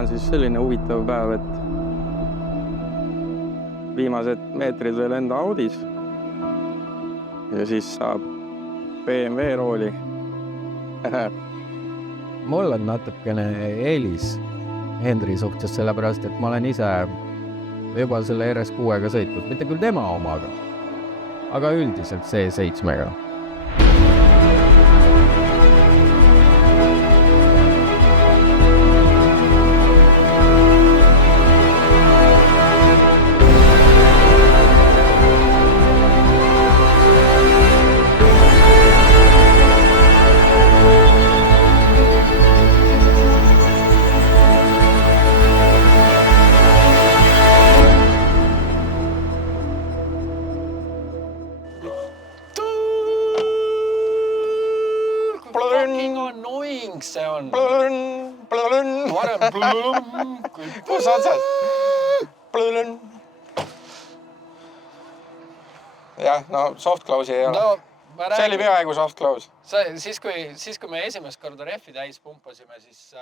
täna on siis selline huvitav päev, et viimased meetrid veel enda Audis ja siis saab BMW rooli. Mul on natukene eelis Hendri suhtes, sellepärast, et ma olen ise juba selle RS6-ga sõitnud, mitte küll tema omaga, aga üldiselt C7-ga. See on varem kus otsas. Jah, no soft close'i ei ole. No, see oli peaaegu soft close. Siis kui me esimest korda rehvi täis pumpasime, siis